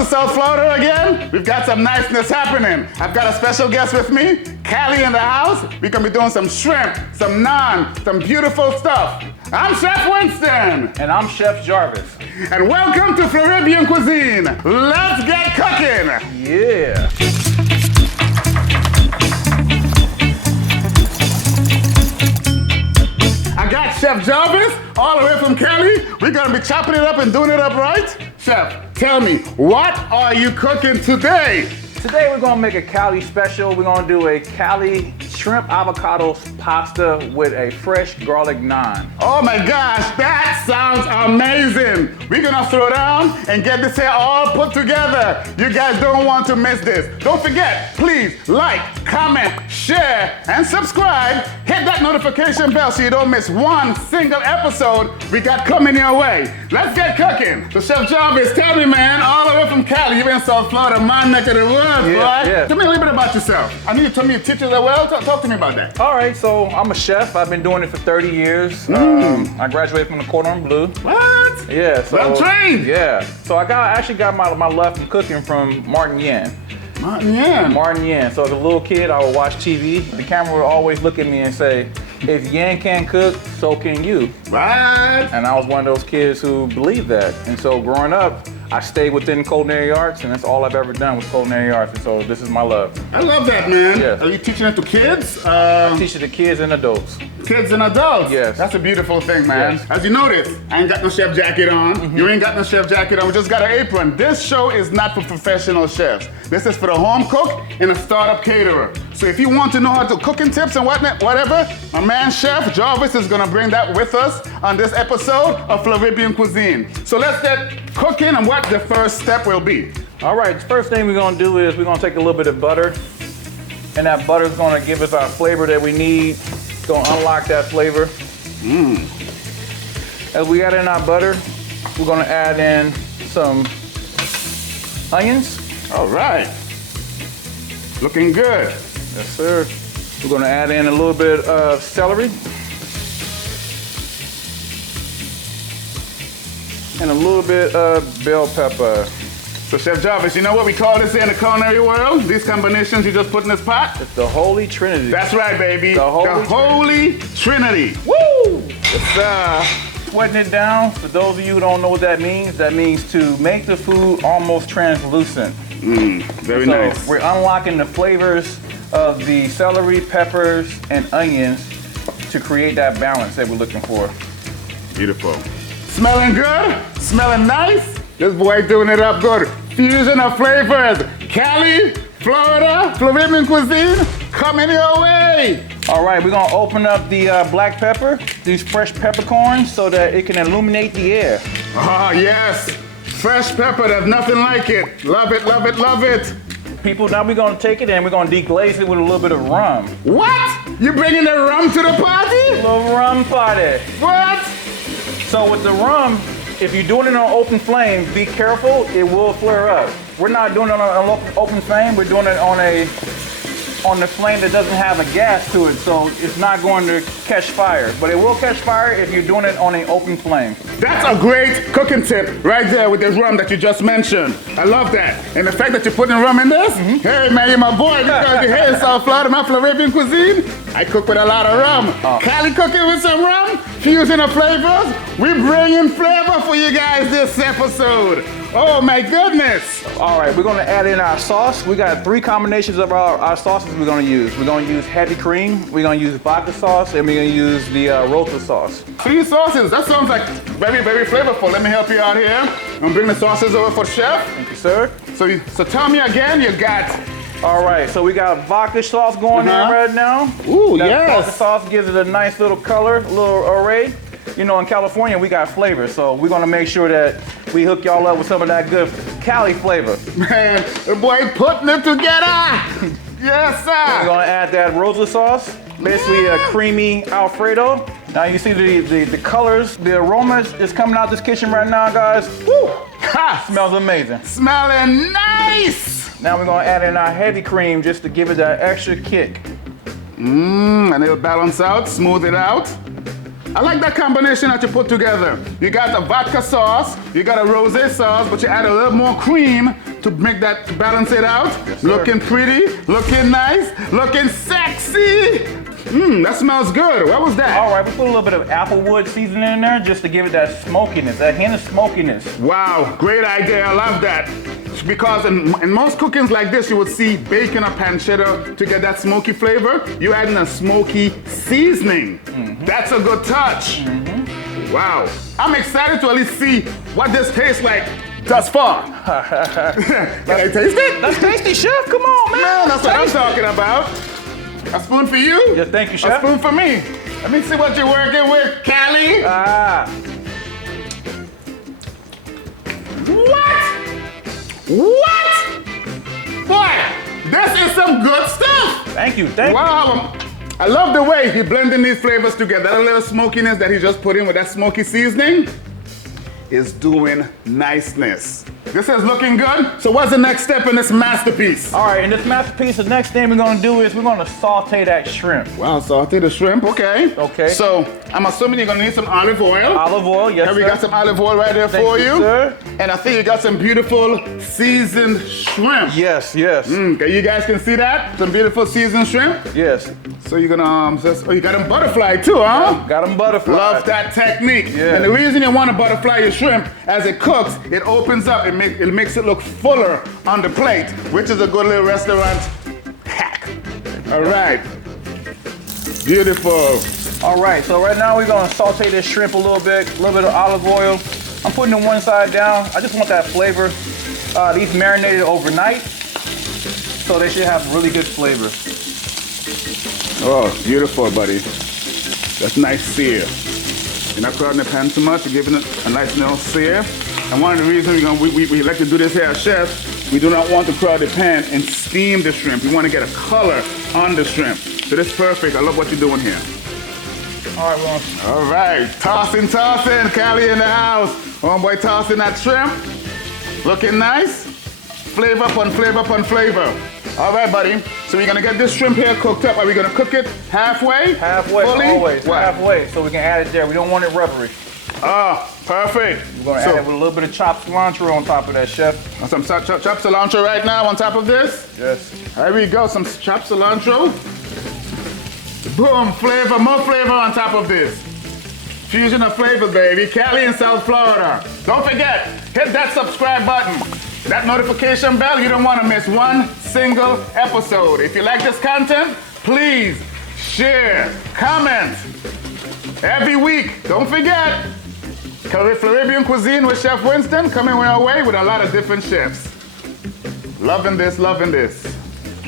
to South Florida again. We've got some niceness happening. I've got a special guest with me, Callie in the house. We're gonna be doing some shrimp, some naan, some beautiful stuff. I'm Chef Winston. And I'm Chef Jarvis. And welcome to Floridian Cuisine. Let's get cooking. Yeah. I got Chef Jarvis all the way from Cali. We're gonna be chopping it up and doing it up right. Chef, tell me, what are you cooking today? Today we're gonna make a Cali special. We're gonna do a Cali shrimp avocado pasta with a fresh garlic naan. Oh my gosh, that sounds amazing. We're gonna throw down and get this here all put together. You guys don't want to miss this. Don't forget, please like, comment, share, and subscribe. Hit that notification bell so you don't miss one single episode we got coming your way. Let's get cooking. So Chef Jarvis, tell me, man, all the way from Cali, you're in South Florida, my neck of the woods, right? Yeah. Tell me a little bit about yourself. I know you told me you teach as well. Talk to me about that. All right, so I'm a chef. I've been doing it for 30 years. I graduated from the Cordon Bleu. What? Yeah. So, well trained. Yeah. So I actually got my love from cooking from Martin Yan. Martin Yan. Martin Yan. So as a little kid, I would watch TV. The camera would always look at me and say, if Yan can cook, so can you. Right. And I was one of those kids who believed that. And so growing up, I stayed within culinary arts, and that's all I've ever done was culinary arts. And so this is my love. I love that, man. Yeah. Are you teaching it to kids? I teach it to kids and adults. Kids and adults. Yes. That's a beautiful thing, man. Yes. As you notice, I ain't got no chef jacket on. You ain't got no chef jacket on. We just got an apron. This show is not for professional chefs. This is for the home cook and a startup caterer. So if you want to know how to cooking tips and whatever, my man Chef Jarvis is gonna bring that with us on this episode of Floridian Cuisine. So let's get cooking and what the first step will be. All right, the first thing we're gonna do is we're gonna take a little bit of butter, and that butter is gonna give us our flavor that we need. It's gonna unlock that flavor. As we add in our butter, we're gonna add in some onions. All right. Looking good. Yes, sir. We're gonna add in a little bit of celery. And a little bit of bell pepper. So Chef Jarvis, you know what we call this in the culinary world? These combinations you just put in this pot? It's the Holy Trinity. That's right, baby. The Holy Trinity. Woo! Yes, sir. Sweating it down, for those of you who don't know what that means to make the food almost translucent. Very So nice. we're unlocking the flavors of the celery, peppers, and onions to create that balance that we're looking for. Beautiful. Smelling good? Smelling nice? This boy doing it up good. Fusion of flavors. Cali, Florida, Floridian Cuisine, coming your way. All right, we're gonna open up the black pepper, these fresh peppercorns, so that it can illuminate the air. Ah, yes. Fresh pepper, there's nothing like it. Love it, love it, love it. People, now we're gonna take it and we're gonna deglaze it with a little bit of rum. What? You bringing the rum to the party? Little rum party. What? So with the rum, if you're doing it on open flame, be careful, it will flare up. We're not doing it on an open flame, we're doing it on the flame that doesn't have a gas to it, so it's not going to catch fire. But it will catch fire if you're doing it on an open flame. That's a great cooking tip right there with this rum that you just mentioned. I love that. And the fact that you're putting rum in this, hey man, you're my boy because you're here in South Florida, my Floridian cuisine. I cook with a lot of rum. Cali cooking with some rum, fusion of flavors. We bringing flavor for you guys this episode. Oh my goodness. All right, we're gonna add in our sauce. We got 3 combinations of our sauces we're gonna use. We're gonna use heavy cream, we're gonna use vodka sauce, and we're gonna use the rosa sauce. 3 sauces, that sounds like very, very flavorful. Let me help you out here. I'm bringing the sauces over for Chef. Thank you, sir. So tell me again, you got... All right, so we got vodka sauce going in right now. Ooh, that yes. Vodka sauce gives it a nice little color, a little array. You know, in California, we got flavor, so we're gonna make sure that we hook y'all up with some of that good Cali flavor. Man, the boy putting it together. Yes, sir. We're gonna add that rosa sauce, basically a creamy Alfredo. Now you see the colors, the aromas is coming out this kitchen right now, guys. Woo! Ha! Smells amazing. Smelling nice. Now we're gonna add in our heavy cream just to give it that extra kick. And it'll balance out, smooth it out. I like that combination that you put together. You got the vodka sauce, you got a rosé sauce, but you add a little more cream to make that, to balance it out. Yes, sir. Looking pretty, looking nice, looking sexy. That smells good. What was that? All right, we put a little bit of applewood seasoning in there just to give it that smokiness, that hint of smokiness. Wow, great idea. I love that. Because in most cookings like this, you would see bacon or pancetta to get that smoky flavor. You're adding a smoky seasoning. That's a good touch. Wow. I'm excited to at least see what this tastes like thus far. Can I taste it? That's tasty, Chef. Come on, man. Man, that's what I'm talking about. A spoon for you? Yeah, thank you, A Chef. spoon for me. Let me see what you're working with, Callie. What? Boy, this is some good stuff. Thank you, thank you. Wow. I love the way he's blending these flavors together. That little smokiness that he just put in with that smoky seasoning is doing niceness. This is looking good. So what's the next step in this masterpiece? All right, in this masterpiece, the next thing we're gonna do is we're gonna saute that shrimp. Wow, saute the shrimp, okay. Okay. So I'm assuming you're gonna need some olive oil. Olive oil, yes, Here we sir. got some olive oil right there for Thank you, sir. And I think you got some beautiful seasoned shrimp. Yes, yes, Okay, you guys can see that? Some beautiful seasoned shrimp. yes. So you're gonna, you got them butterfly too, huh? Got them butterfly. Love that technique. Yeah. And the reason you want to butterfly your shrimp, as it cooks, it opens up, it makes it look fuller on the plate, which is a good little restaurant hack. All right. Beautiful. All right, so right now we're gonna saute this shrimp a little bit of olive oil. I'm putting it one side down. I just want that flavor. These marinated overnight, so they should have really good flavor. Oh, beautiful, buddy. That's nice sear. You're not crowding the pan too much. You're giving it a nice little sear. And one of the reasons we like to do this here as chefs, we do not want to crowd the pan and steam the shrimp. We want to get a color on the shrimp. So this is perfect. I love what you're doing here. All right, well, All right, tossing, Callie in the house. Homeboy tossing that shrimp. Looking nice. Flavor upon flavor upon flavor. All right, buddy. So we're gonna get this shrimp here cooked up. Are we gonna cook it halfway? halfway, Fully? always, What? halfway, so we can add it there. We don't want it rubbery. Ah, perfect. We're gonna add it with a little bit of chopped cilantro on top of that, Chef. Some chopped cilantro right now on top of this. Yes. There we go, some chopped cilantro. Boom, flavor, more flavor on top of this. Fusion of flavors, baby. Cali in South Florida. Don't forget, hit that subscribe button. That notification bell, you don't want to miss one single episode. If you like this content, please share, comment. Every week, don't forget, Caribbean cuisine with Chef Winston coming our way with a lot of different chefs. Loving this, loving this.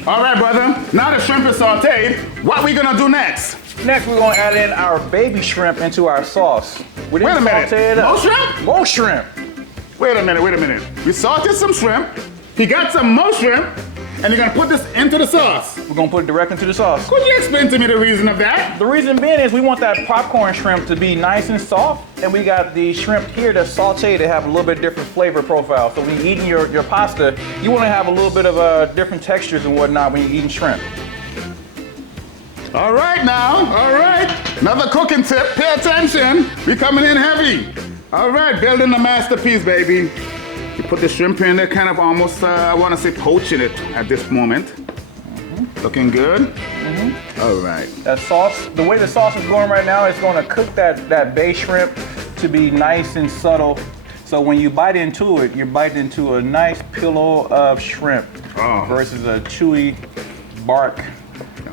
All right, brother, now the shrimp is sauteed, what we gonna do next? Next, we're gonna add in our baby shrimp into our sauce. We Wait a didn't minute, saute it up. more shrimp? More shrimp. Wait a minute. We sauteed some shrimp, he got some more shrimp, and you're gonna put this into the sauce. We're gonna put it direct into the sauce. Could you explain to me the reason of that? The reason being is we want that popcorn shrimp to be nice and soft, and we got the shrimp here that's sauteed to have a little bit different flavor profile. So when you're eating your pasta, you want to have a little bit of different textures and whatnot when you're eating shrimp. All right now, all right. Another cooking tip, pay attention. We coming in heavy. All right, building the masterpiece, baby. You put the shrimp in there, kind of almost, I want to say poaching it at this moment. Looking good. All right. That sauce, the way the sauce is going right now, it's going to cook that bay shrimp to be nice and subtle. So when you bite into it, you're biting into a nice pillow of shrimp versus a chewy bark.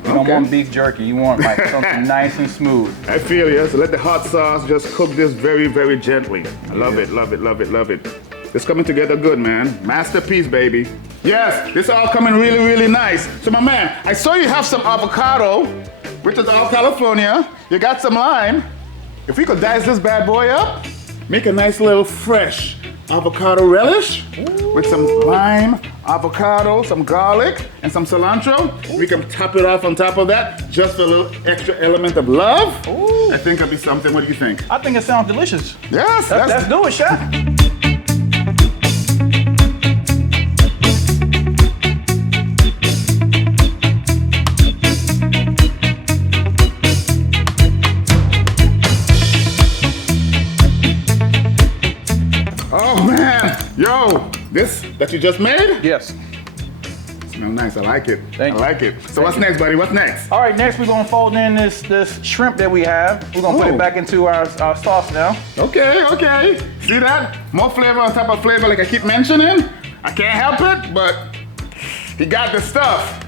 You don't want beef jerky. You want like something nice and smooth. I feel you. So let the hot sauce just cook this very, very gently. I love it, love it, love it, love it. It's coming together good, man. Masterpiece, baby. Yes, this all coming really, really nice. So my man, I saw you have some avocado, which is all California. You got some lime. If we could dice this bad boy up, make a nice little fresh avocado relish with some lime, avocado, some garlic, and some cilantro. We can top it off on top of that, just for a little extra element of love. I think it'll be something. What do you think? I think it sounds delicious. Yes, Let's do it, Chef. Oh man, yo, this that you just made? Yes. Smells nice, I like it. Thank you. I like it. So what's next, buddy? What's next? All right, next we're gonna fold in this shrimp that we have. We're gonna put Ooh. it back into our sauce now. Okay, okay. See that? More flavor on top of flavor like I keep mentioning. I can't help it, but he got the stuff.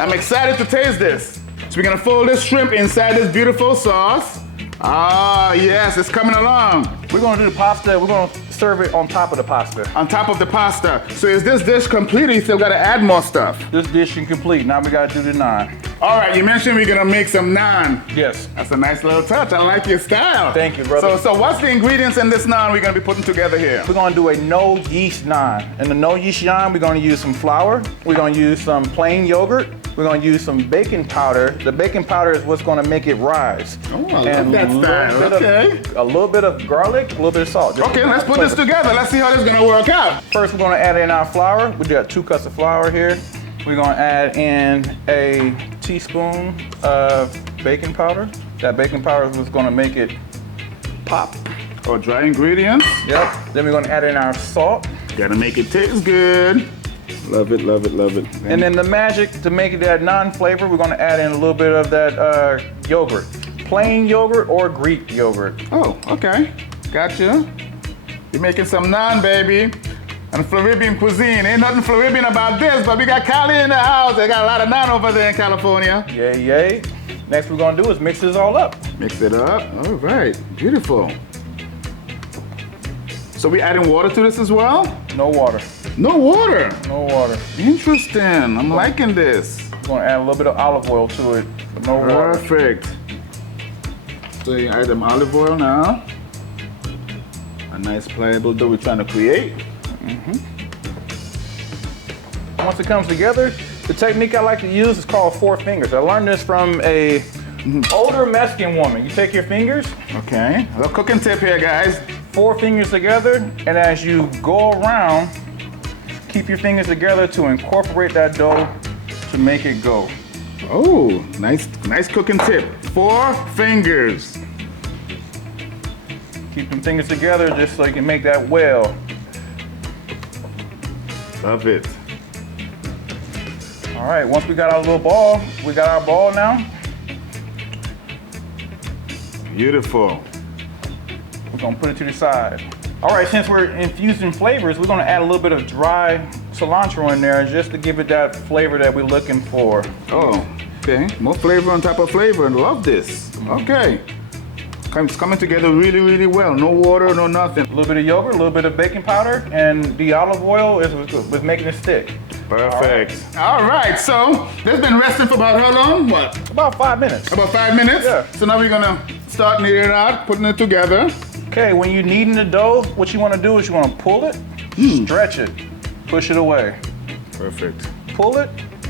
I'm excited to taste this. So we're gonna fold this shrimp inside this beautiful sauce. Ah, yes, it's coming along. We're gonna do the pasta. We're gonna serve it on top of the pasta. On top of the pasta. So is this dish complete or you still gotta add more stuff? This dish is complete. Now we gotta do the naan. All right, you mentioned we're gonna make some naan. Yes. That's a nice little touch. I like your style. Thank you, brother. So what's the ingredients in this naan we're gonna be putting together here? We're gonna do a no yeast naan. In the no yeast naan, we're gonna use some flour. We're gonna use some plain yogurt. We're gonna use some baking powder. The baking powder is what's gonna make it rise. Oh, I love that style. Okay. A little bit of garlic, a little bit of salt. Okay, let's put this together. Let's see how this is gonna work out. First, we're gonna add in our flour. We got 2 cups of flour here. We're gonna add in a teaspoon of baking powder. That baking powder is what's gonna make it pop. Oh, dry ingredients. Yep. Then we're gonna add in our salt. Gotta make it taste good. Love it, love it, love it. And then the magic to make it that naan flavor, we're gonna add in a little bit of that yogurt. Plain yogurt or Greek yogurt. Oh, okay. Gotcha. You're making some naan, baby. And Floridian cuisine. Ain't nothing Floridian about this, but we got Cali in the house. They got a lot of naan over there in California. Yay, yay. Next we're gonna do is mix this all up. Mix it up. All right. Beautiful. So we adding water to this as well? No water. No water. No water. Interesting. I'm liking this. We're gonna add a little bit of olive oil to it, but no water. Perfect. So you add some olive oil now. A nice pliable dough we're trying to create. Once it comes together, the technique I like to use is called 4 fingers. I learned this from a older Mexican woman. You take your fingers, Okay. A little cooking tip here, guys. 4 fingers together, and as you go around, keep your fingers together to incorporate that dough to make it go. Oh, nice cooking tip. 4 fingers. Keep them fingers together just so you can make that well. Love it. All right, once we got our little ball, we got our ball now. Beautiful. We're gonna put it to the side. All right, since we're infusing flavors, we're gonna add a little bit of dry cilantro in there just to give it that flavor that we're looking for. Oh, okay. More flavor on top of flavor. Love this. Okay. It's coming together really, really well. No water, no nothing. A little bit of yogurt, a little bit of baking powder, and the olive oil was making it stick. Perfect. All right, so this has been resting for about how long? What? About 5 minutes. About 5 minutes? Yeah. So now we're gonna start kneading it out, putting it together. Okay, when you're kneading the dough, what you wanna do is you wanna pull it, stretch it, push it away. Perfect. Pull it,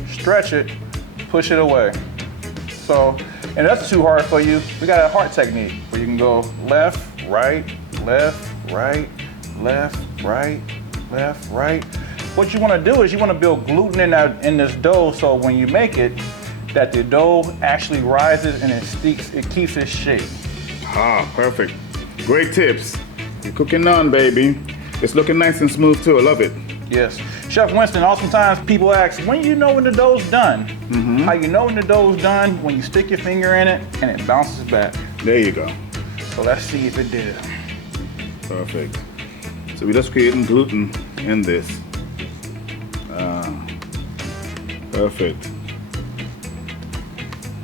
stretch it, push it away. So, and that's too hard for you. We got a heart technique where you can go left, right, left, right, left, right, left, right. What you want to do is you want to build gluten in this dough, so when you make it, that the dough actually rises and it keeps its shape. Ah, perfect. Great tips. You're cooking naan, baby. It's looking nice and smooth too. I love it. Yes. Chef Winston, oftentimes people ask, when you know when the dough's done? How you know when the dough's done? When you stick your finger in it and it bounces back. There you go. So let's see if it did. Perfect. So we're just creating gluten in this. Perfect.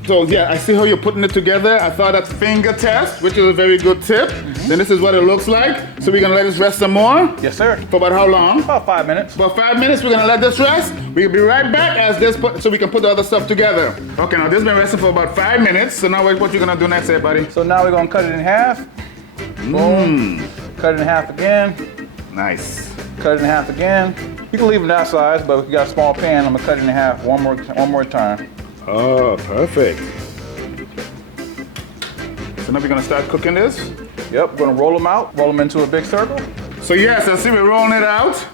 So yeah, I see how you're putting it together. I thought that's finger test, which is a very good tip. Then this is what it looks like. So we're gonna let this rest some more. Yes, sir. For about how long? About 5 minutes. About 5 minutes, we're gonna let this rest. We'll be right back so we can put the other stuff together. Okay, now this has been resting for about 5 minutes. So now what you gonna do next here, buddy? So now we're gonna cut it in half. Boom. Cut it in half again. Nice. Cut it in half again. You can leave it that size, but if you got a small pan, I'm gonna cut it in half one more time. Oh, perfect. So now we're gonna start cooking this. Yep, we're gonna roll them out, roll them into a big circle. So yes, I see we're rolling it out.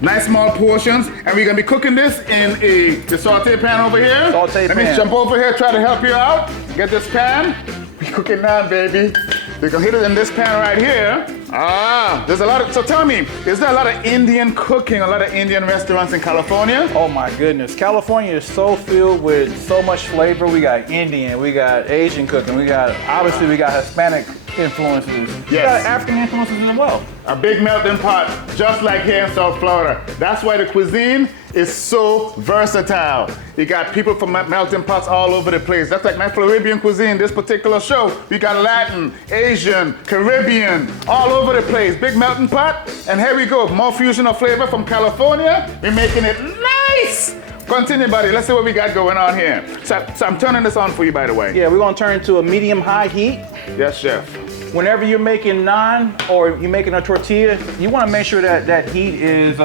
Nice small portions, and we're gonna be cooking this in the saute pan over here. Saute Let me pan. jump over here, try to help you out. Get this pan. We're cooking now, baby. We're gonna hit it in this pan right here. There's a lot of, so tell me, is there a lot of Indian cooking, a lot of Indian restaurants in California? Oh my goodness. California is so filled with so much flavor. We got Indian, we got Asian cooking, we got Hispanic influences. Yes. We got African influences as well. A big melting pot, just like here in South Florida. That's why the cuisine is so versatile. You got people from melting pots all over the place. That's like my Floridian cuisine, this particular show. We got Latin, Asian, Caribbean, all over the place. Big melting pot, and here we go. More fusion of flavor from California. We're making it nice. Continue, buddy. Let's see what we got going on here. So I'm turning this on for you, by the way. Yeah, we're gonna turn to a medium-high heat. Yes, chef. Whenever you're making naan or you're making a tortilla, you want to make sure that that heat is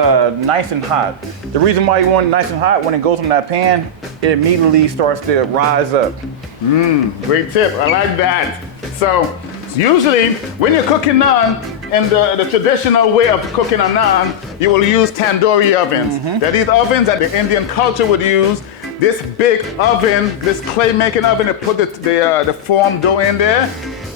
nice and hot. The reason why you want it nice and hot, when it goes in that pan, it immediately starts to rise up. Great tip. I like that. So usually when you're cooking naan, in the traditional way of cooking a naan, you will use tandoori ovens. They're these ovens that the Indian culture would use. This big oven, this clay making oven, they put the form dough in there.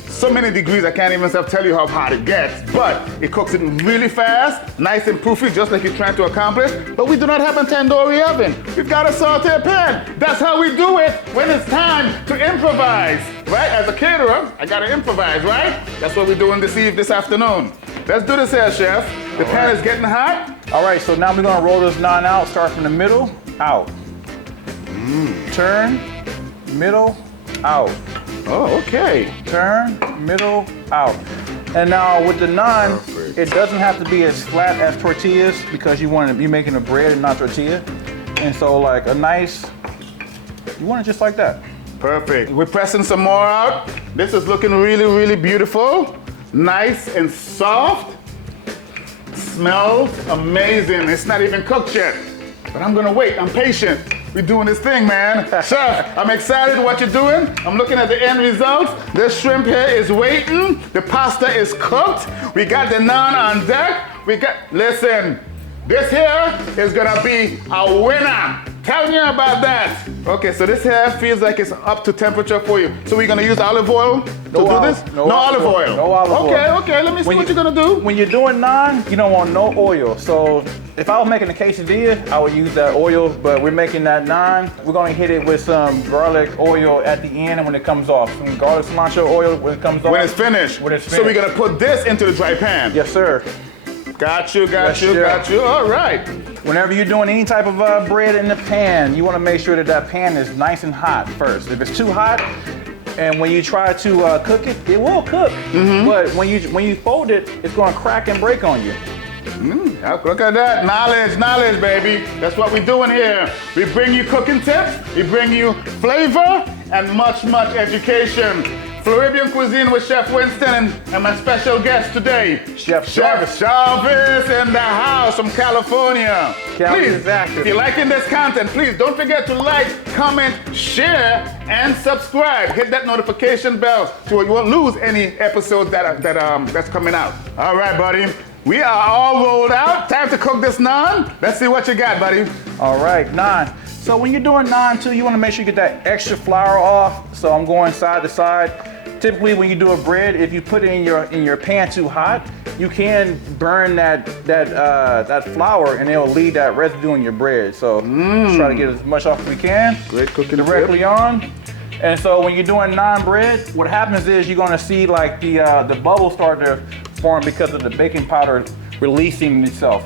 So many degrees, I can't even tell you how hot it gets, but it cooks it really fast, nice and poofy, just like you're trying to accomplish. But we do not have a tandoori oven. We've got a saute pan. That's how we do it when it's time to improvise, right? As a caterer, I gotta improvise, right? That's what we're doing this afternoon. Let's do this here, chef. The pan is getting hot. All right, so now we're gonna roll this naan out, start from the middle, out. Turn, middle, out. Oh, okay. Turn, middle, out. And now with the naan, it doesn't have to be as flat as tortillas because you want to be making a bread and not tortilla. And so like a nice, you want it just like that. Perfect. We're pressing some more out. This is looking really, really beautiful. Nice and soft. Smells amazing. It's not even cooked yet, but I'm gonna wait. I'm patient. We're doing this thing, man. Chef, I'm excited what you're doing. I'm looking at the end results. This shrimp here is waiting. The pasta is cooked. We got the naan on deck. Listen, this here is gonna be a winner. Tell me about that. Okay, so this here feels like it's up to temperature for you. So we're gonna use olive oil to do this? No olive oil. No olive oil. Okay, let me see what you're gonna do. When you're doing naan, you don't want no oil. So if I was making a quesadilla, I would use that oil, but we're making that naan. We're gonna hit it with some garlic oil at the end and when it comes off. Some garlic cilantro oil when it comes off. When it's finished. So we're gonna put this into the dry pan. Yes, sir. Got you. All right. Whenever you're doing any type of bread in the pan, you want to make sure that that pan is nice and hot first. If it's too hot, and when you try to cook it, it will cook. But when you fold it, it's going to crack and break on you. Look at that. Knowledge, baby. That's what we're doing here. We bring you cooking tips, we bring you flavor, and much education. Floridian cuisine with Chef Winston and my special guest today, Chef Jarvis in the house from California. Please, if you're liking this content, please don't forget to like, comment, share, and subscribe. Hit that notification bell so you won't lose any episodes that's coming out. All right, buddy. We are all rolled out. Time to cook this naan. Let's see what you got, buddy. All right, naan. So when you're doing naan too, you want to make sure you get that extra flour off. So I'm going side to side. Typically, when you do a bread, if you put it in your pan too hot, you can burn that flour, and it'll leave that residue in your bread. So try to get as much off as we can. Great cooking directly on. And so when you're doing naan bread, what happens is you're gonna see like the bubbles start to form because of the baking powder releasing itself.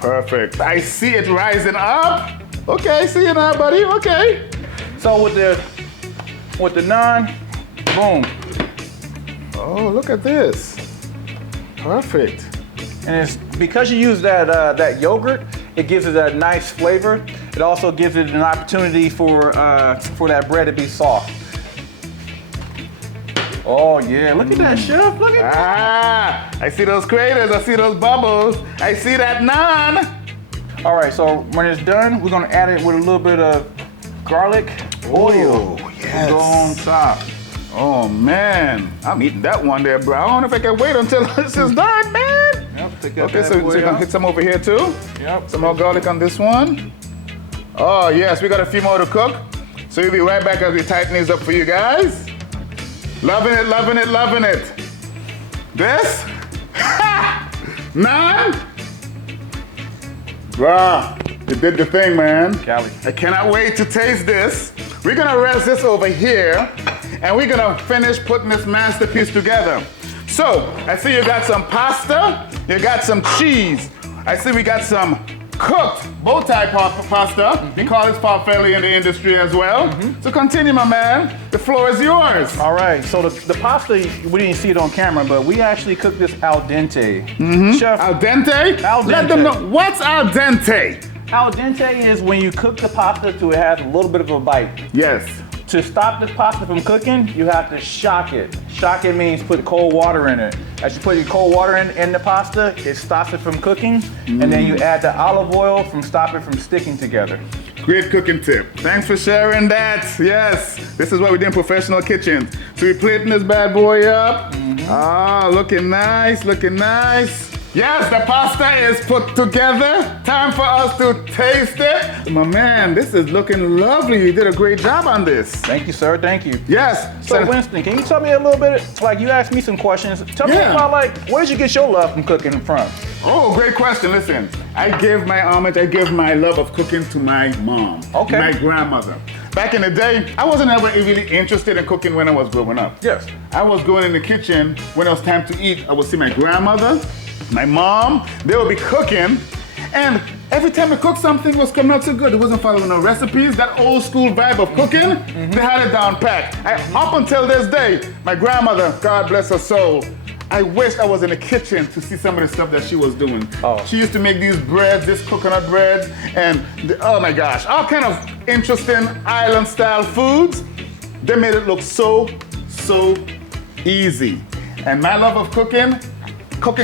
Perfect. I see it rising up. Okay, see you now, buddy. Okay. So with the naan, boom. Oh, look at this. Perfect. And it's because you use that yogurt, it gives it a nice flavor. It also gives it an opportunity for that bread to be soft. Oh yeah, look at that, chef. Look at that. I see those craters. I see those bubbles. I see that naan. All right, so when it's done, we're gonna add it with a little bit of garlic oil. Oh, yes. Go on top. Oh man, I'm eating that one there, bro. I don't know if I can wait until this is done, man. Yep, take that. Okay, so you're gonna hit some over here too? Yep. Some more garlic on this one. Oh yes, we got a few more to cook. So we'll be right back as we tighten these up for you guys. Loving it. This Naan? Wow, you did the thing, man. Cali. I cannot wait to taste this. We're gonna rest this over here, and we're gonna finish putting this masterpiece together. So, I see you got some pasta, you got some cheese. I see we got some cooked bow tie pasta. We call it farfalle in the industry as well. So continue, my man. The floor is yours. All right, so the pasta, we didn't see it on camera, but we actually cooked this al dente. Chef, Al dente? Al Let dente. them know. What's al dente? Al dente is when you cook the pasta till it has a little bit of a bite. Yes. To stop this pasta from cooking, you have to shock it. Shock it means put cold water in it. As you put your cold water in the pasta, it stops it from cooking, and then you add the olive oil from stop it from sticking together. Great cooking tip. Thanks for sharing that. Yes, this is what we do in professional kitchens. So we're plating this bad boy up. Ah, looking nice, looking nice. Yes, the pasta is put together. Time for us to taste it. My man, this is looking lovely. You did a great job on this. Thank you, sir. Thank you. Yes. So Winston, can you tell me a little bit, like you asked me some questions. Tell me about like, where did you get your love from cooking from? Oh, great question. Listen, I give my homage, I give my love of cooking to my mom, Okay. my grandmother. Back in the day, I wasn't ever really interested in cooking when I was growing up. Yes. I was going in the kitchen when it was time to eat. I would see my grandmother, my mom, they would be cooking, and every time I cooked, something was coming out so good. It wasn't following no recipes, that old school vibe of cooking, they had it down pat. Up until this day, my grandmother, God bless her soul, I wish I was in the kitchen to see some of the stuff that she was doing. Oh. She used to make these breads, this coconut bread, and oh my gosh, all kind of interesting island style foods. They made it look so easy. And my love of cooking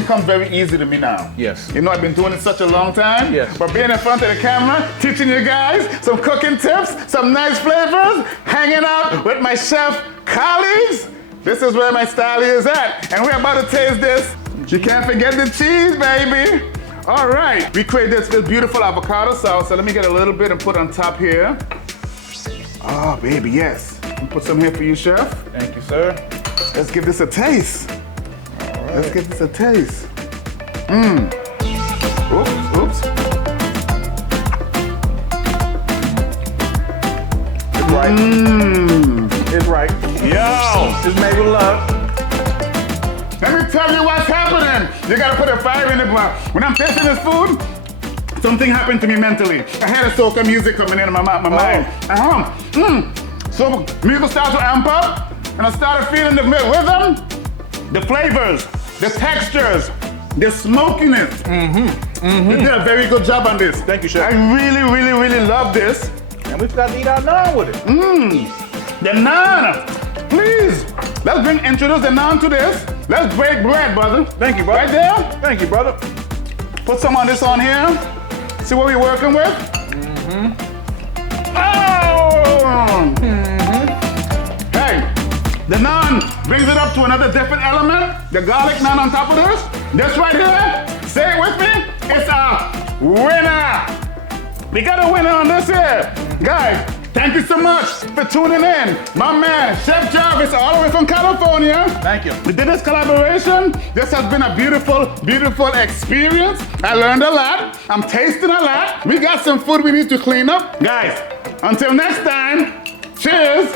comes very easy to me now. Yes. You know, I've been doing it such a long time. Yes. But being in front of the camera, teaching you guys some cooking tips, some nice flavors, hanging out with my chef colleagues, this is where my style is at. And we're about to taste this. You can't forget the cheese, baby. All right, we created this beautiful avocado salsa. Let me get a little bit and put on top here. Oh, baby, yes. I'll put some here for you, chef. Thank you, sir. Let's give this a taste. Let's give this a taste. Oops. It's right. It's right. Yo, it's made with love. Let me tell you what's happening. You gotta put a fire in the blood. When I'm tasting this food, something happened to me mentally. I had a soca music coming in my mind. So music started to amp up, and I started feeling the rhythm, the flavors, the textures, the smokiness. You did a very good job on this. Thank you, chef. I really love this. And we forgot to eat our naan with it. The naan. Please, let's introduce the naan to this. Let's break bread, brother. Thank you, brother. Right there. Thank you, brother. Put some of this on here. See what we're working with? Oh! Hey, the naan brings it up to another different element. The garlic naan on top of this. This right here, say it with me, it's a winner. We got a winner on this here. Guys, thank you so much for tuning in. My man, Chef Jarvis, all the way from California. Thank you. We did this collaboration. This has been a beautiful experience. I learned a lot. I'm tasting a lot. We got some food we need to clean up. Guys, until next time, cheers.